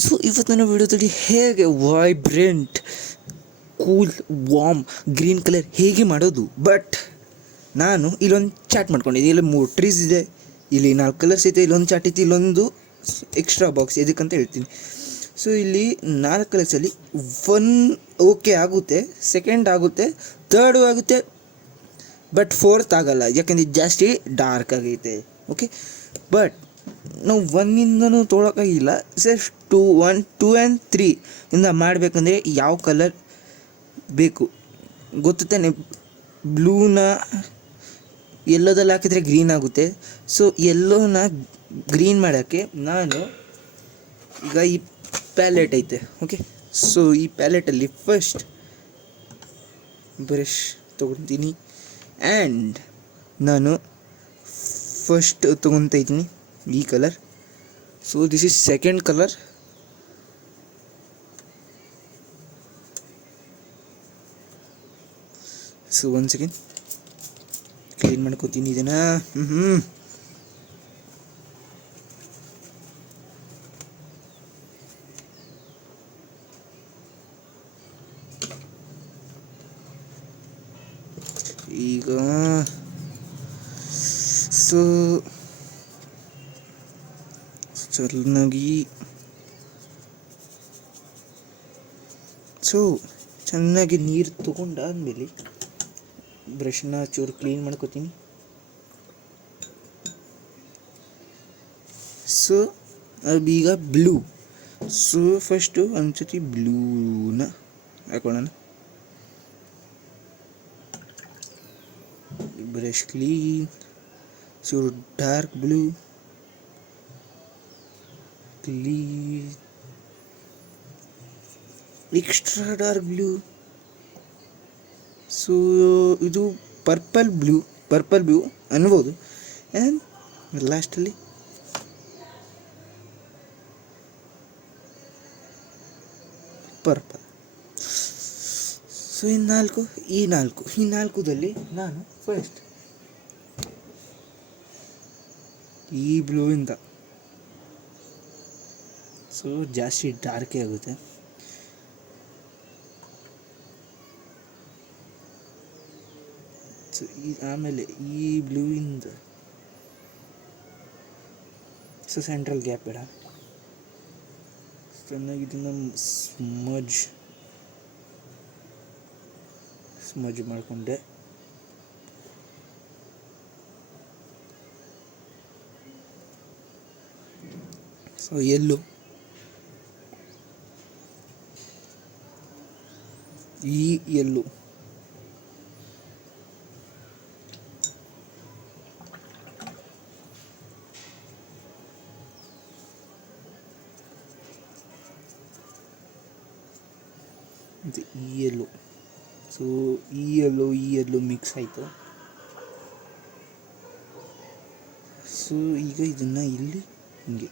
So ಇವತ್ತಿನ ವಿಡಿಯೋದಲ್ಲಿ ಹೇಗೆ vibrant cool warm green colour ಹೇಗೆ ಮಾಡೋದು. ಬಟ್ ನಾನು ಇಲ್ಲೊಂದು ಚಾಟ್ ಮಾಡ್ಕೊಂಡಿದ್ದೆ. ಇಲ್ಲಿ 3 ಟ್ರೀಸ್ ಇದೆ, ಇಲ್ಲಿ 4 ಕಲರ್ಸ್ ಐತೆ, ಇಲ್ಲೊಂದು ಚಾಟ್ ಐತೆ, ಇಲ್ಲೊಂದು ಎಕ್ಸ್ಟ್ರಾ ಬಾಕ್ಸ್ ಎದಕ್ಕಂತ ಹೇಳ್ತೀನಿ. ಸೊ ಇಲ್ಲಿ 4 ಕಲರ್ಸಲ್ಲಿ 1 ಓಕೆ ಆಗುತ್ತೆ, ಸೆಕೆಂಡ್ ಆಗುತ್ತೆ, ಥರ್ಡು ಆಗುತ್ತೆ, ಬಟ್ 4th ಆಗಲ್ಲ, ಯಾಕಂದರೆ ಜಾಸ್ತಿ ಡಾರ್ಕ್ ಆಗೈತೆ. ಓಕೆ, ಬಟ್ ನಾವು 1ಇಂದನೂ ತೊಗೊಳಕ್ಕಾಗಿಲ್ಲ. ಸಿರ್ಫ್ 2 ಆ್ಯಂಡ್ 3 ಇಂದ ಮಾಡಬೇಕಂದ್ರೆ ಯಾವ ಕಲರ್ ಬೇಕು ಗೊತ್ತು ತಾನೆ. ಬ್ಲೂನ ಎಲ್ಲೋದಲ್ಲಿ ಹಾಕಿದರೆ ಗ್ರೀನ್ ಆಗುತ್ತೆ. ಸೊ ಎಲ್ಲೋನ ಗ್ರೀನ್ ಮಾಡೋಕ್ಕೆ ನಾನು ಈಗ ಈ ಪ್ಯಾಲೆಟ್ ಐತೆ. ಓಕೆ, ಸೊ ಈ ಪ್ಯಾಲೆಟಲ್ಲಿ ಫಸ್ಟ್ ಬ್ರಷ್ ತೊಗೊತೀನಿ ಆ್ಯಂಡ್ ನಾನು ಫಸ್ಟ್ ತೊಗೊತಾ ಇದ್ದೀನಿ ಈ colour. So this is second colour. So 1 second clean ಮಾಡ್ಕೋತೀನಿ ಇದನ್ನು. ಈಗ ಸೊ ಚೆನ್ನಾಗಿ ನೀರು ತೊಗೊಂಡಾದ್ಮೇಲೆ ಬ್ರಷ್ನ ಚೂರು ಕ್ಲೀನ್ ಮಾಡ್ಕೋತೀನಿ. ಸೊ ಈಗ ಬ್ಲೂ. ಸೊ ಫಸ್ಟು ಒಂದ್ಸತಿ ಬ್ಲೂನ ಹಾಕೊಳ್ಳೋಣ. Brush clean. So dark blue clean, extra dark blue. So ಇದು ಪರ್ಪಲ್ ಬ್ಲೂ ಅನ್ಬೋದು. ಆ್ಯಂಡ್ ಲಾಸ್ಟಲ್ಲಿ ಪರ್ಪಲ್. ಸೊ ಈ ನಾಲ್ಕುದಲ್ಲಿ ನಾನು ಫಸ್ಟ್ ಈ ಬ್ಲೂವಿಂದ, ಸೊ ಜಾಸ್ತಿ ಡಾರ್ಕೇ ಆಗುತ್ತೆ. ಸೊ ಆಮೇಲೆ ಈ ಬ್ಲೂವಿಂದ ಸೊ ಸೆಂಟ್ರಲ್ ಗ್ಯಾಪ್ ಬೇಡ, ಚೆನ್ನಾಗಿ ಇದನ್ನು ಸ್ಮಜ್ ಮಾಡಿಕೊಂಡೆ. ಸೊ ಎಲ್ಲೋ ಈ ಎಲ್ಲೋ ಮತ್ತು ಈ ಎಲ್ಲೋ. ಸೊ ಈ ಎಲ್ಲೋ ಮಿಕ್ಸ್ ಆಯಿತು. ಸೊ ಈಗ ಇದನ್ನು ಇಲ್ಲಿ ಹಿಂಗೆ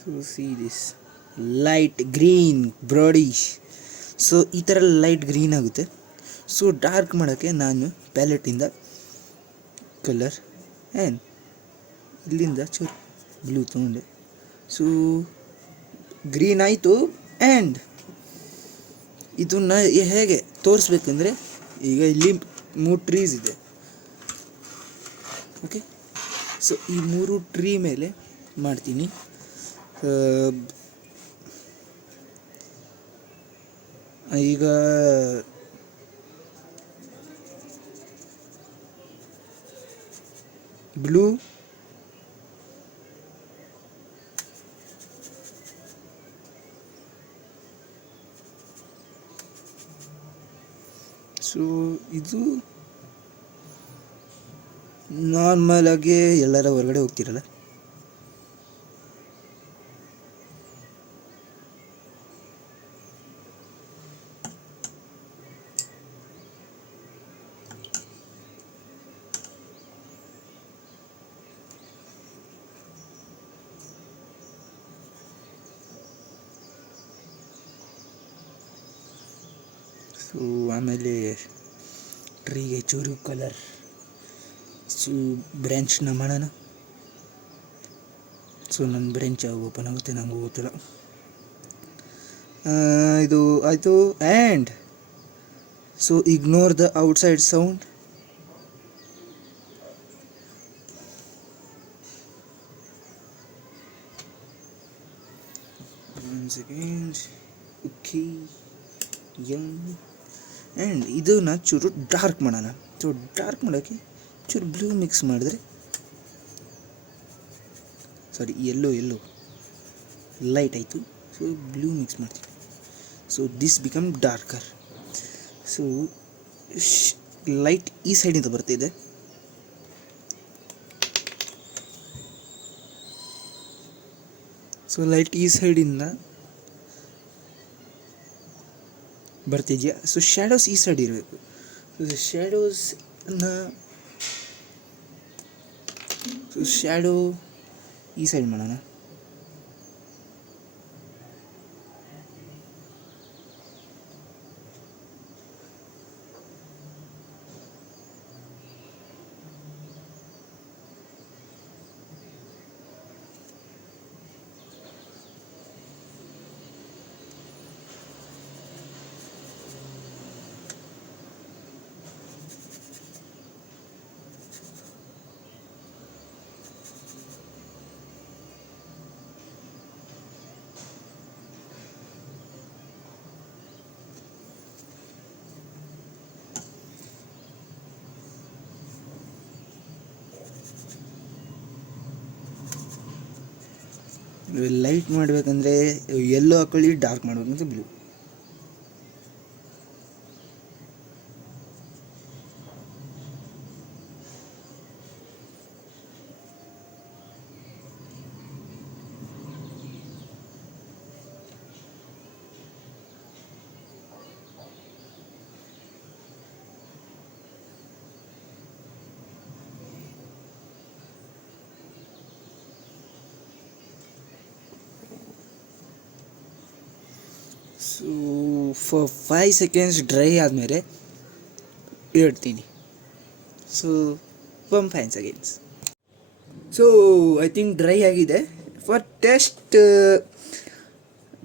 so see this light green brownish. So ಈ ಥರ ಲೈಟ್ ಗ್ರೀನ್ ಆಗುತ್ತೆ. ಸೊ ಡಾರ್ಕ್ ಮಾಡೋಕ್ಕೆ ನಾನು ಪ್ಯಾಲೆಟಿಂದ ಕಲರ್ ಆ್ಯಂಡ್ ಇಲ್ಲಿಂದ ಚೂರು ಬ್ಲೂ ತೊಗೊಂಡೆ. ಸೊ ಗ್ರೀನ್ ಆಯಿತು. ಆ್ಯಂಡ್ ಇದನ್ನು ಹೇಗೆ ತೋರಿಸ್ಬೇಕಂದ್ರೆ, ಈಗ ಇಲ್ಲಿ 3 ಟ್ರೀಸ್ ಇದೆ. ಓಕೆ, ಸೊ ಈ 3 ಟ್ರೀ ಮೇಲೆ ಮಾಡ್ತೀನಿ. ಈಗ ಬ್ಲೂ, ಸೊ ಇದು ನಾರ್ಮಲಾಗಿ ಎಲ್ಲರ ಹೊರಗಡೆ ಹೋಗ್ತಿರಲ್ಲ, ಸೊ ಆಮೇಲೆ ಟ್ರೀಗೆ ಚೂರು ಕಲರ್ ಸೊ ಬ್ರ್ಯಾಂಚ್ನ ಮಾಡೋಣ. ಸೊ ನನ್ನ ಬ್ರೆಂಚ್ ಯಾವಾಗ ಓಪನ್ ಆಗುತ್ತೆ ನನಗೂ ಗೊತ್ತಿಲ್ಲ. ಇದು ಆಯಿತು. And so ignore the outside sound. Second. Okay and ಇದನ್ನು ಚೂರು ಡಾರ್ಕ್ ಮಾಡೋಣ. ಸೊ ಡಾರ್ಕ್ ಮಾಡೋಕ್ಕೆ ಚೂರು ಬ್ಲೂ ಮಿಕ್ಸ್ ಮಾಡಿದ್ರೆ, ಸಾರಿ ಎಲ್ಲೋ ಲೈಟ್ ಆಯಿತು. ಸೊ ಬ್ಲೂ ಮಿಕ್ಸ್ ಮಾಡ್ತೀನಿ. So this become darker. So light ಈ ಸೈಡಿಂದ ಬರ್ತಿದೆ. ಸೊ ಲೈಟ್ ಈ ಸೈಡಿಂದ ಬರ್ತಿದೆಯಾ. ಸೊ ಶ್ಯಾಡೋಸ್ ಈ ಸೈಡ್ ಇರಬೇಕು. ಸೊ ಶ್ಯಾಡೋ ಈ ಸೈಡ್ ಮಾಡೋಣ. ಲೈಟ್ ಮಾಡಬೇಕಂದ್ರೆ ಎಲ್ಲೋ ಹಾಕೊಳ್ಳಿ, ಡಾರ್ಕ್ ಮಾಡಬೇಕಂದ್ರೆ blue. So for 5 seconds dry ಆದಮೇಲೆ ಇಡ್ತೀನಿ. So 5 seconds. So I think dry ಆಗಿದೆ. ಫಾರ್ ಟೆಸ್ಟ್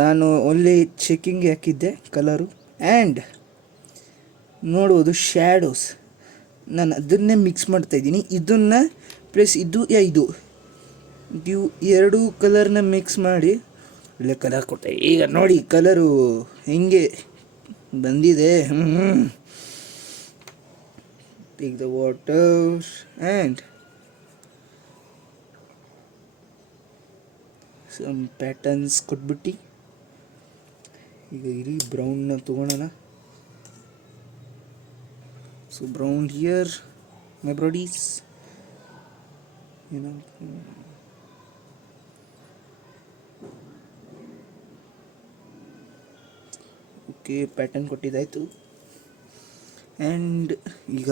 ನಾನು ಓನ್ಲಿ ಚೆಕ್ಕಿಂಗ್ ಹಾಕಿದ್ದೆ ಕಲರು. ಆ್ಯಂಡ್ ನೋಡ್ಬೋದು ಶ್ಯಾಡೋಸ್, ನಾನು ಅದನ್ನೇ ಮಿಕ್ಸ್ ಮಾಡ್ತಾಯಿದ್ದೀನಿ. ಇದನ್ನು ಪ್ಲಸ್ ಇದು ಎರಡು ಕಲರ್ನ ಮಿಕ್ಸ್ ಮಾಡಿ ಒಳ್ಳೆ ಕಲರ್ ಕೊಟ್ಟೆ. ಈಗ ನೋಡಿ ಕಲರು ಹೆಂಗೆ ಬಂದಿದೆ. Take the water and some patterns ಕೊಟ್ಬಿಟ್ಟು ಈಗ ಇರಿ ಬ್ರೌನ್ನ ತೊಗೊಳೋಣ. So brown here my brushes. Okay, pattern ಕೊಟ್ಟಿದ್ದಾಯಿತು. ಆ್ಯಂಡ್ ಈಗ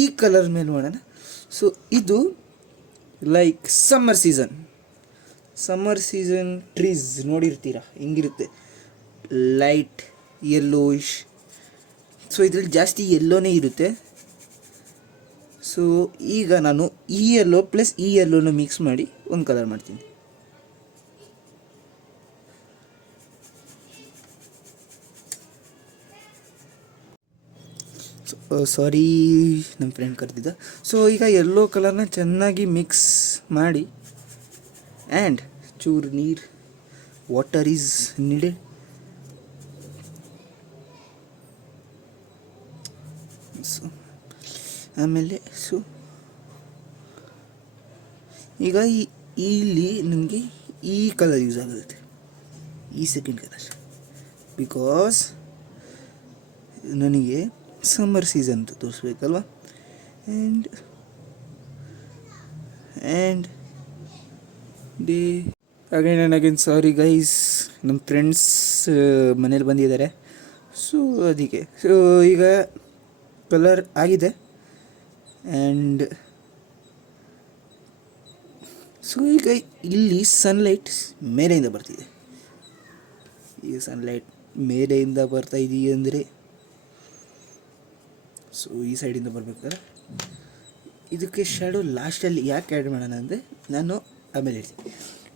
ಈ ಕಲರ್ ಮೇಲೆ ಮಾಡೋಣ. ಸೊ ಇದು ಲೈಕ್ ಸಮ್ಮರ್ ಸೀಸನ್ ಟ್ರೀಸ್ ನೋಡಿರ್ತೀರ ಹೆಂಗಿರುತ್ತೆ, ಲೈಟ್ ಯೆಲ್ಲೋಯಿಶ್. ಸೊ ಇದರಲ್ಲಿ ಜಾಸ್ತಿ ಯೆಲ್ಲೋನೇ ಇರುತ್ತೆ. ಸೊ ಈಗ ನಾನು ಈ ಯೆಲ್ಲೋ ಪ್ಲಸ್ ಈ ಯೆಲ್ಲೋನ ಮಿಕ್ಸ್ ಮಾಡಿ ಒಂದು ಕಲರ್ ಮಾಡ್ತೀನಿ. ಸಾರಿ, ನಮ್ಮ ಫ್ರೆಂಡ್ ಕರೆದಿದ್ದ. ಸೊ ಈಗ ಯೆಲ್ಲೋ ಕಲರ್ನ ಚೆನ್ನಾಗಿ ಮಿಕ್ಸ್ ಮಾಡಿ ಆ್ಯಂಡ್ ಚೂರು ನೀರು, ವಾಟರ್ ಈಸ್ ನೀಡೆಡ್. ಸೊ ಆಮೇಲೆ ಈಗ ಇಲ್ಲಿ ನನಗೆ ಈ ಕಲರ್ ಯೂಸ್ ಆಗುತ್ತೆ, ಈ ಸೆಕೆಂಡ್ ಕಲರ್, ಬಿಕಾಸ್ ನನಗೆ ಸಮ್ಮರ್ ಸೀಸನ್ ಅಂತ ತೋರಿಸ್ಬೇಕಲ್ವ. And day again sorry guys, ನಮ್ಮ ಫ್ರೆಂಡ್ಸ್ ಮನೇಲಿ ಬಂದಿದ್ದಾರೆ. ಸೊ ಅದಕ್ಕೆ ಈಗ ಕಲರ್ ಆಗಿದೆ. ಆ್ಯಂಡ್ ಸೊ ಈಗ ಇಲ್ಲಿ ಸನ್ಲೈಟ್ ಮೇಲೆಯಿಂದ ಬರ್ತಿದೆ. ಈಗ ಸನ್ಲೈಟ್ ಮೇಲೆಯಿಂದ ಬರ್ತಾ ಇದೆಯಾ ಅಂದರೆ ಸೊ ಈ ಸೈಡಿಂದ ಬರಬೇಕಾದ್ರೆ ಇದಕ್ಕೆ ಶ್ಯಾಡೋ ಲಾಸ್ಟಲ್ಲಿ ಯಾಕೆ ಆ್ಯಡ್ ಮಾಡೋಣ ಅಂದರೆ ನಾನು ಆಮೇಲೆ ಹೇಳ್ತೀನಿ.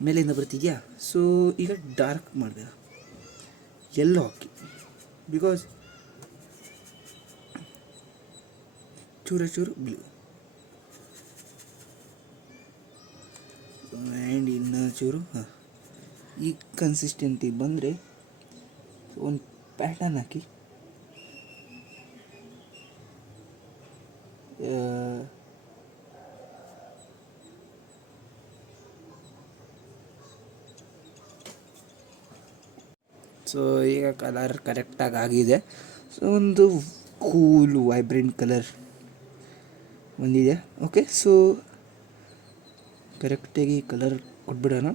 ಮೇಲಿಂದ ಬರ್ತಿದೆಯಾ, ಸೊ ಈಗ ಡಾರ್ಕ್ ಮಾಡಬೇಕು, ಎಲ್ಲೋ ಹಾಕಿ, ಬಿಕಾಸ್ ಚೂರು ಬ್ಲೂ ಆ್ಯಂಡ್ ಇನ್ನು ಚೂರು ಹಾಂ. ಈ ಕನ್ಸಿಸ್ಟೆನ್ಸಿ ಬಂದರೆ ಒಂದು ಪ್ಯಾಟರ್ನ್ ಹಾಕಿ, ಸೊ ಈಗ ಕಲರ್ ಕರೆಕ್ಟಾಗಿ ಆಗಿದೆ. ಸೊ ಒಂದು ಕೂಲ್ ವೈಬ್ರೆಂಟ್ ಕಲರ್ ಬಂದಿದೆ. ಓಕೆ, ಸೊ ಕರೆಕ್ಟಾಗಿ ಕಲರ್ ಕೊಟ್ಬಿಡೋಣ.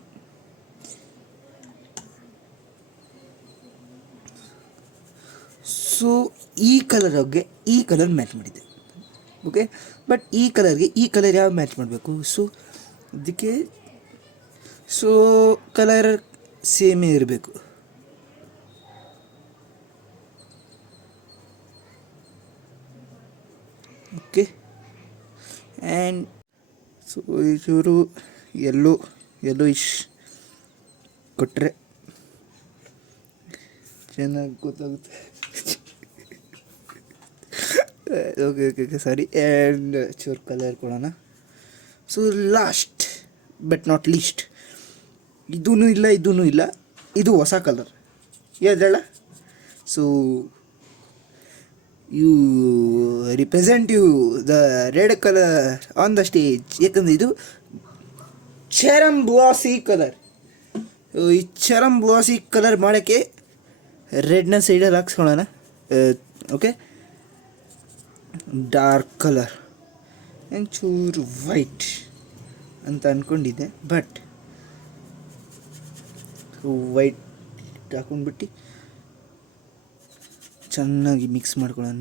ಸೊ ಈ ಕಲರ್ಗೆ ಈ ಕಲರ್ ಮ್ಯಾಚ್ ಮಾಡಿದೆ. ಓಕೆ, ಬಟ್ ಈ ಕಲರ್ಗೆ ಈ ಕಲರ್ ಯಾವ ಮ್ಯಾಚ್ ಮಾಡಬೇಕು? ಸೊ ಅದಕ್ಕೆ ಸೊ ಕಲರ್ ಸೇಮೇ ಇರಬೇಕು. ಓಕೆ, ಆ್ಯಂಡ್ ಸೊ ಈ ಚೂರು ಎಲ್ಲೋ ಇಶ್ ಕೊಟ್ಟರೆ ಚೆನ್ನಾಗಿ ಗೊತ್ತಾಗುತ್ತೆ. Okay sorry. ಆ್ಯಂಡ್ ಚೂರು ಕಲರ್ ಕೊಡೋಣ. So last but not least, ಇದೂ ಇಲ್ಲ, ಇದು ಹೊಸ ಕಲರ್ ಹೇಳ. So you represent you the red colour on the stage. ಯಾಕಂದರೆ ಇದು ಚೆರಮ್ ಬ್ಲಾಸಿ ಕಲರ್. ಈ ಚೆರಮ್ ಬ್ಲಾಸಿ ಕಲರ್ ಮಾಡೋಕ್ಕೆ ರೆಡ್ನ ಸೈಡಲ್ಲಿ ಹಾಕ್ಸ್ಕೊಳ್ಳೋಣ. ಓಕೆ, ಡಾರ್ಕ್ ಕಲರ್ ಆ್ಯಂಡ್ ಚೂರು ವೈಟ್ ಅಂತ ಅಂದ್ಕೊಂಡಿದ್ದೆ, ಬಟ್ ವೈಟ್ ಹಾಕೊಂಡ್ಬಿಟ್ಟು ಚೆನ್ನಾಗಿ ಮಿಕ್ಸ್ ಮಾಡ್ಕೊಳ್ಳೋಣ.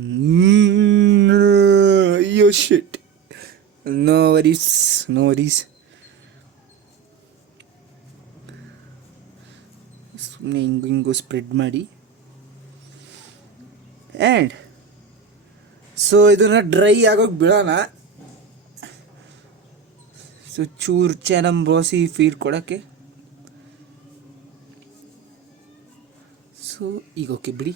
ಅಯ್ಯೋ ಶಿಟ್, ನೋ ವರೀಸ್. ಸುಮ್ಮನೆ ಹಿಂಗೂ ಸ್ಪ್ರೆಡ್ ಮಾಡಿ, ಆ್ಯಂಡ್ ಸೊ ಇದನ್ನು ಡ್ರೈ ಆಗೋಗಿ ಬಿಡೋಣ. ಸೊ ಚೂರು ಚೆರಮ್ ಬ್ಲಾಸಿ ಫೀಲ್ ಕೊಡೋಕ್ಕೆ. ಸೊ ಈಗ ಓಕೆ ಬಿಡಿ.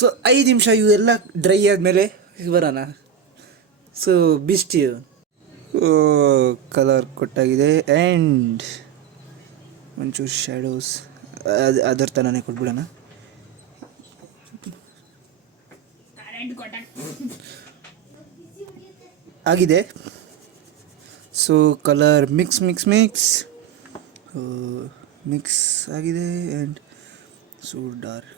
ಸೊ 5 ನಿಮಿಷ ಇವೆಲ್ಲ ಡ್ರೈ ಆದಮೇಲೆ ಬರೋಣ. ಸೊ ಬಿಸ್ಟಿ ಕಲರ್ ಕೊಟ್ಟಾಗಿದೆ, ಆ್ಯಂಡ್ ಒಂಚೂರು ಶ್ಯಾಡೋಸ್ ಅದರ ಥರನೇ ಕೊಟ್ಬಿಡೋಣ. ಆಗಿದೆ. ಸೊ ಕಲರ್ ಮಿಕ್ಸ್ ಆಗಿದೆ, ಆ್ಯಂಡ್ ಸೊ ಡಾರ್ಕ್.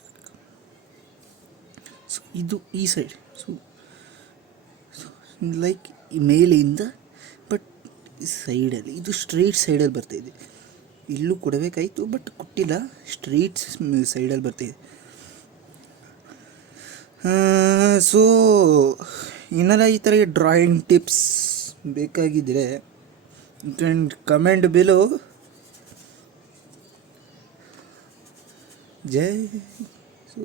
ಸೊ ಇದು ಈ ಸೈಡ್, ಸೊ ಲೈಕ್ ಮೇಲಿಂದ, ಬಟ್ ಸೈಡಲ್ಲಿ ಇದು ಸ್ಟ್ರೈಟ್ ಸೈಡಲ್ಲಿ ಬರ್ತಾಯಿದೆ. ಇಲ್ಲೂ ಕೊಡಬೇಕಾಯಿತು ಬಟ್ ಕೊಟ್ಟಿಲ್ಲ, ಸ್ಟ್ರೈಟ್ ಸೈಡಲ್ಲಿ ಬರ್ತಾಯಿದೆ. ಸೊ ಇನ್ನೆಲ್ಲ ಈ ಥರ ಡ್ರಾಯಿಂಗ್ ಟಿಪ್ಸ್ ಬೇಕಾಗಿದ್ದರೆ ಕಮೆಂಟ್ ಬಿಲೋ. ಜೈ. ಸೊ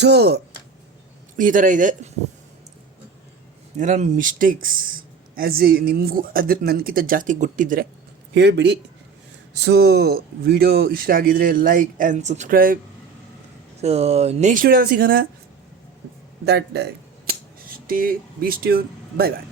ಸೊ ಈ ಥರ ಇದೆ. ಏನಾರು ಮಿಸ್ಟೇಕ್ಸ್ ಆ್ಯಸ್ ಎ ನಿಮಗೂ ಅದ್ರ ನನಗಿಂತ ಜಾಸ್ತಿ ಗೊತ್ತಿದ್ದರೆ ಹೇಳಿಬಿಡಿ. ಸೊ ವಿಡಿಯೋ ಇಷ್ಟ ಆಗಿದರೆ like and subscribe. So next video ಸಿಗೋಣ. That stay be tune. Bye bye.